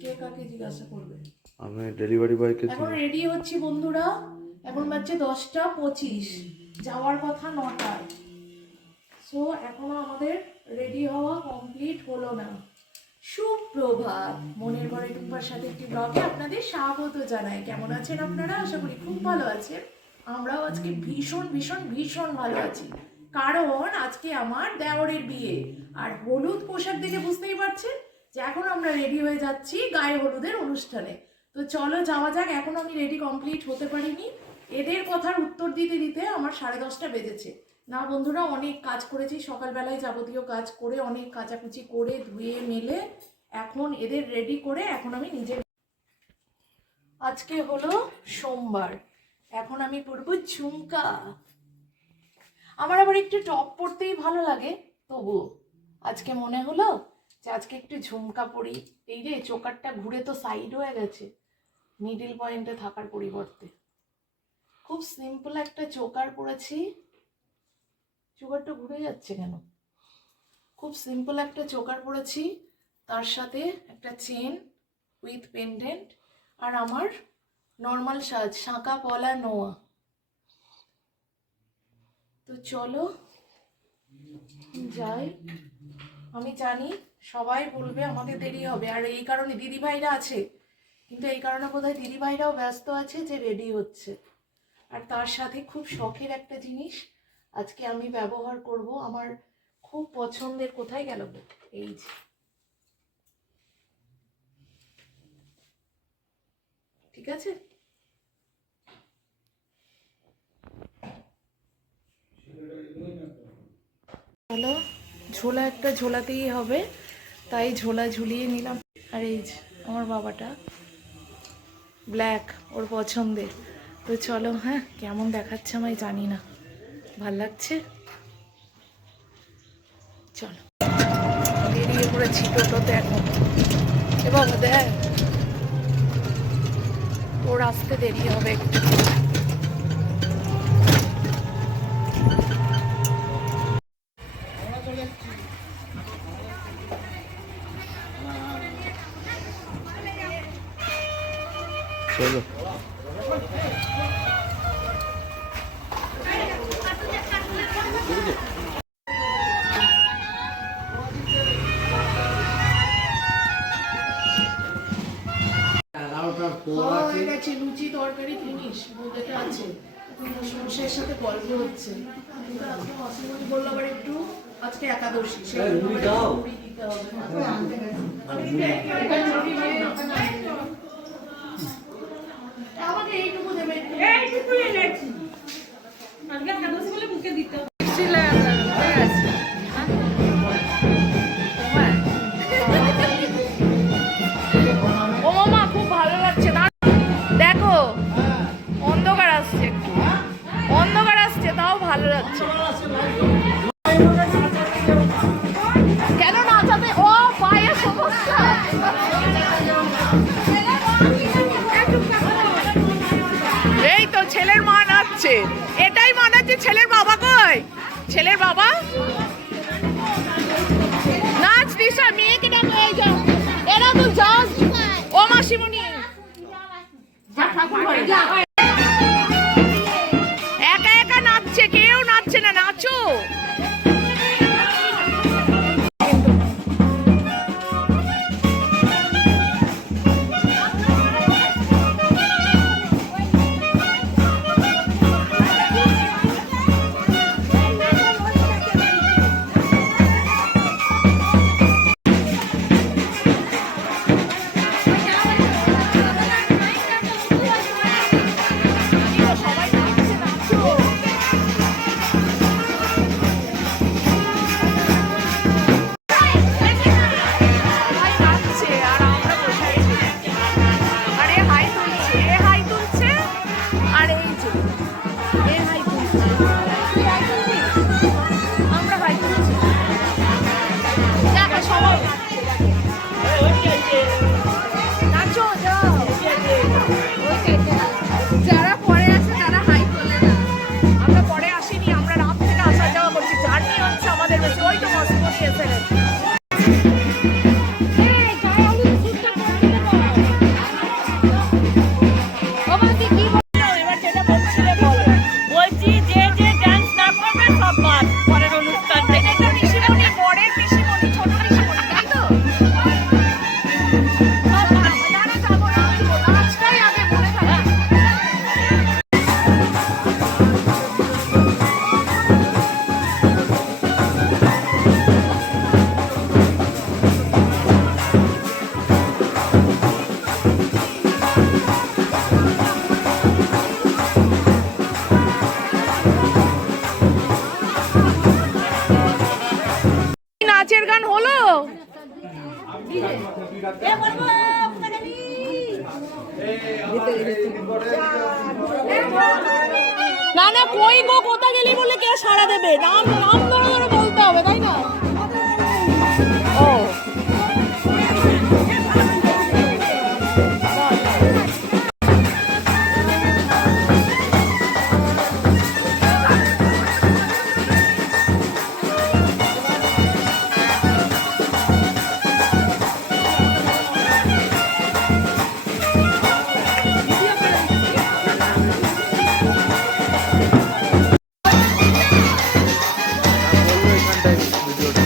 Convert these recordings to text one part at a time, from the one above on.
কে কাকে জিজ্ঞাসা করবে? আমি ডেলিভারি বয়কে। এখন রেডি হচ্ছি বন্ধুরা, এখন বাজছে 10:25, যাওয়ার কথা 9টায়। সো এখনো আমাদের রেডি হওয়া কমপ্লিট হলো না। সুপ্রভাত, মনের ঘরে টুম্পার সাথে একটি ব্লগে আপনাদের স্বাগত জানাই। কেমন আছেন আপনারা? আশা করি খুব ভালো আছেন। আমরাও আজকে ভীষণ ভীষণ ভীষণ ভালো আছি, কারণ আজকে আমার দেওরের বিয়ে। আর হলুদ পোশাক দেখে বুঝতেই পারছেন যে এখন আমরা রেডি হয়ে যাচ্ছি গায়ে হলুদের অনুষ্ঠানে। তো চলো যাওয়া যাক। এখন আমি রেডি কমপ্লিট হতে পারিনি, এদের কথার উত্তর দিতে দিতে আমার 10:30 বেজেছে। না বন্ধুরা, অনেক কাজ করেছি সকালবেলায়, যাবতীয় কাজ করে অনেক কাচাকুচি করে ধুয়ে মেলে এখন এদের রেডি করে এখন আমি নিজে। আজকে হলো সোমবার, এখন আমি পরবো ঝুমকা। আমার আবার একটু টপ পরতেই ভালো লাগে, তবু আজকে মনে হলো যে আজকে একটু ঝুমকা পরি। এই রে, চোকারটা ঘুরে তো সাইড হয়ে গেছে মিডিল পয়েন্টে থাকার পরিবর্তে। খুব সিম্পল একটা চোকার পরেছি, চোকারটা ঘুরে যাচ্ছে কেন? খুব সিম্পল একটা চোকার পরেছি, তার সাথে একটা চেন উইথ পেন্ডেন্ট, আর আমার নর্মাল সাজ শাঁকা পলা নোয়া। তো চলো যাই। আমি জানি সবাই বলবে আমাদের দেরি হবে, আর এই কারণে দিদিভাইরা আছে, কিন্তু এই কারণে বোধহয় দিদিভাইরাও ব্যস্ত আছে যে রেডি হচ্ছে। আর তার সাথে খুব শখের একটা জিনিস আজকে আমি ব্যবহার করব, আমার খুব পছন্দের। কোথায় গেল? এই যে, ঠিক আছে। চলো, ঝোলা একটা ঝোলাতেই হবে, তাই ঝোলা ঝুলিয়ে নিলাম। আর এই যে আমার বাবাটা ব্ল্যাক, ওর পছন্দের। তো চলো, হ্যাঁ কেমন দেখাচ্ছে আমি জানি না, ভাল লাগছে। চলো, বেরিয়ে পড়েছি টোটোতে এখন, এবং দেখ ওর আসতে দেরি হবে একটু। চলো লুচি তরকারি ফিনিশ, বোঁদেটা আছে, সরষের সাথে গল্প হচ্ছে। আজকে মাসিমণি বললো আবার একটু আজকে একাদশী, সেই দিতে হবে। আমাকে এইটুকু দেবে, এইটুকু এনেছি আজকে একাদশী বলে মুখে দিতে হবে। ও মামা খুব ভালো লাগছে না, দেখো অন্ধকার আসছে, একটু অন্ধকার আসছে, তাও ভালো লাগছে। কেন নাচাতে? ও পায়ে সমস্যা। এই তো ছেলের মা নাচছে, এটাই মানাচ্ছে। ছেলের বাবা কই? ছেলের বাবা নাচ দিশা, মেয়েকে ডাকো। এই যাও, এরা তো যাও। ও মাসিমণি একা একা নাচছে, কেউ নাচছে না, নাচো। না না, কই গো, কোথা গেলি বলে কে সাড়া দেবে? নাম নাম ধরে ধরে বলতে হবে, তাই না? ও বললো এখানটায় ভিডিওটা।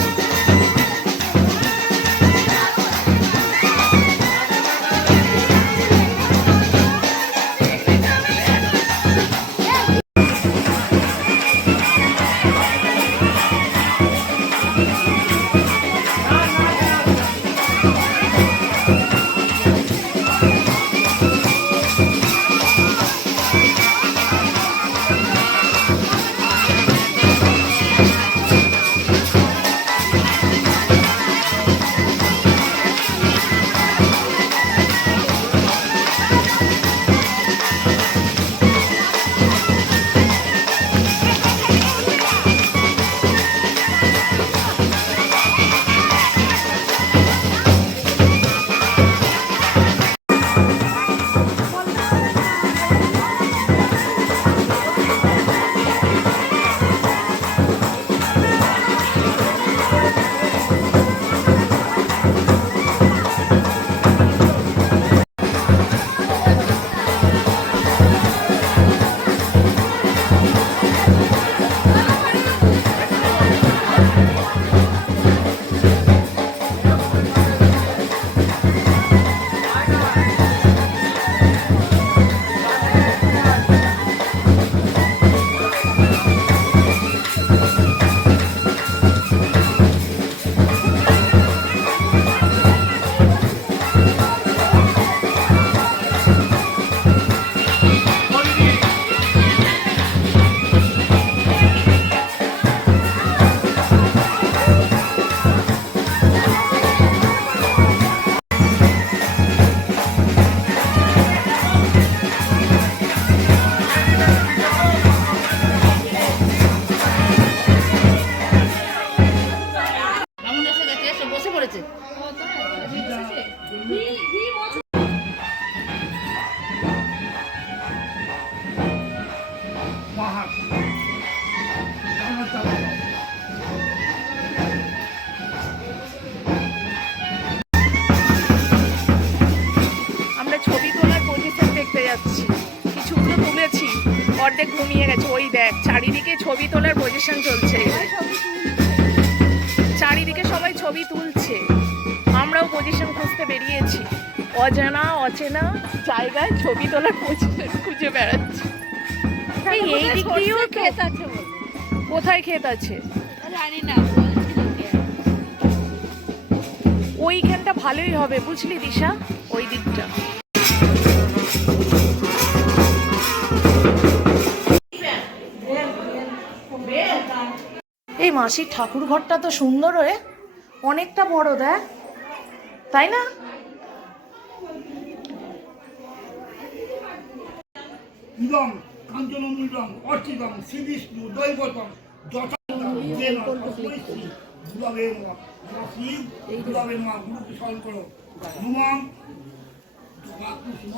আমরা ছবি তোলার পজিশন দেখতে যাচ্ছি, কিছুগুলো তুলেছি, অর্ধেক ঘুমিয়ে গেছে। ওই দেখ, চারিদিকে ছবি তোলার পজিশন চলছে, চারিদিকে সবাই ছবি তুলছে, আমরাও পজিশন খুঁজতে বেরিয়েছি। অজানা অচেনা জায়গায় ছবি তোলার পজিশন খুঁজে বেড়াচ্ছি। এই দিক দিয়েও ক্ষেত আছে, কোথায় ক্ষেত আছে জানি না, ওইখানটা ভালোই হবে বুঝলি দিশা, ওই দিকটা। এই মাসির ঠাকুর ঘরটা তো সুন্দর, রে অনেকটা বড়, দেখ, তাই না? ইদং কাঞ্চনমৃগং অর্চিতং শ্রীবিষ্ণু দৈবতং যথাযথেন তস্মৈশ্রী গুরবে নমঃ। শিব গুরবে নমঃ, গুরুকে স্মরণ করো। নমঃ ধূমাকুসুম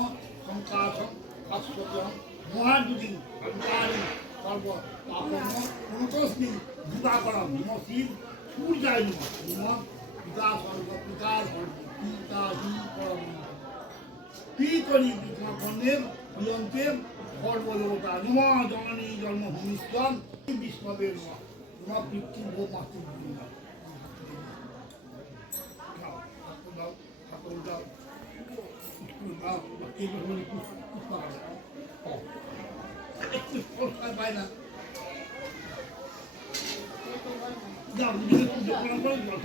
সংকাশং কাশ্যপং মহাদ্যুতি অঙ্কারি সর্ব পাপম প্রণতস্মি দিবাকরম। নমঃ শিব সূর্যায় নমঃ। নমঃ পিতা স্বর্গ পিতা স্বর্গ পিতা হি পরম। পিতরি বিষ্ণুকন্যের প্রিয়ন্তের সর্বদেবতা নমঃ। জননী জন্মভূমিস্তং বিষ্ণবে নমঃ। নমঃ পিতৃভ্যো মাতৃভ্যো নমঃ। ঠাকুর দাও একটু পায় না, যাও নিজেকে পুজো করার পরে জল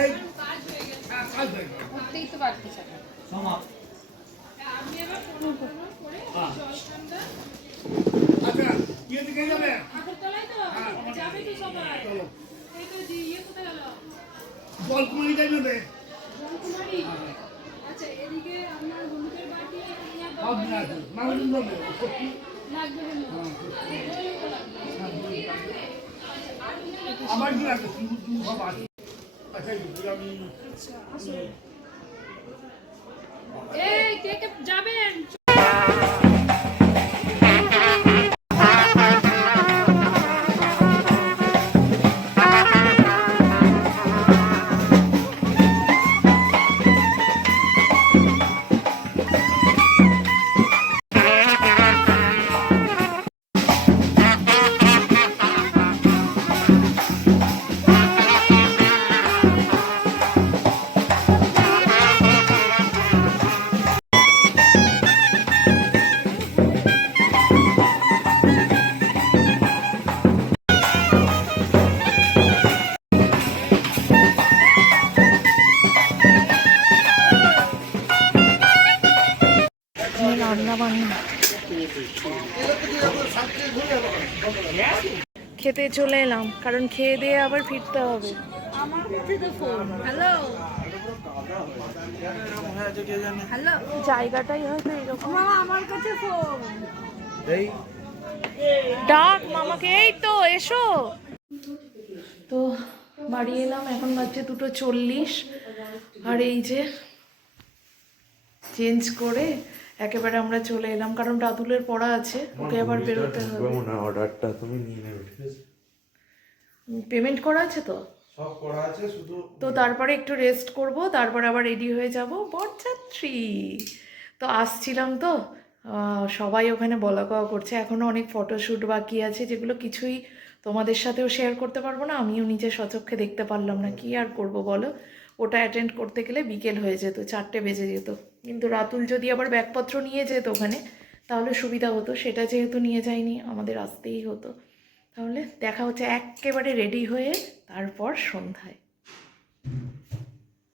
এই কাজ দেখ করতেই তো পারতিস এখন। আচ্ছা, কে দিকে যাবে? আগরতলায় তো হ্যাঁ। জলকুমারি যাই নেবে আচ্ছা এদিকে আপনার হলুদের বাটি সব নিয়ে আসবে মাগুর নেবে সত্যি লাগবে আমার কি আছে সিঁদুর টিঁদুর সব আছে আচ্ছা আমি এই কে কে যাবেন রান্না বান্না খেতে চলে এলাম, কারণ খেয়ে দিয়ে আবার ফিরতে হবে। আমার কাছে তো ফোন হ্যালো হ্যালো জায়গাটাই হয়তো এরকম। মামা আমার কাছে ফোন এই ডাক মামাকে, এই তো এসো। তো বাড়ি এলাম, এখন বাজছে 2:40। আর এই যে চেঞ্জ করে একেবারে আমরা চলে এলাম, কারণ রাতুলের পড়া আছে, ওকে আবার বেরোতে হবে। না অর্ডারটা তুমি নিয়ে নেবে, ঠিক আছে? পেমেন্ট করা আছে তো, সব করা আছে, শুধু তো তারপরে একটু রেস্ট করব, তারপরে আবার রেডি হয়ে যাব বরযাত্রী। তো আসছিলাম তো সবাই ওখানে বলা কওয়া করছে, এখনও অনেক ফটোশ্যুট বাকি আছে, যেগুলো কিছুই তোমাদের সাথেও শেয়ার করতে পারবো না, আমিও নিজে সচক্ষে দেখতে পারলাম না। কি আর করব বলো, ওটা অ্যাটেন্ড করতে গেলে বিকেল হয়ে যেত, 4টে বেজে যেত। কিন্তু রাতুল যদি আবার ব্যাগপত্র নিয়ে যেত ওখানে, তাহলে সুবিধা হতো। সেটা যেহেতু নিয়ে যায়নি, আমাদের আসতেই হতো। তাহলে দেখা হচ্ছে একেবারে রেডি হয়ে তারপর সন্ধ্যায়।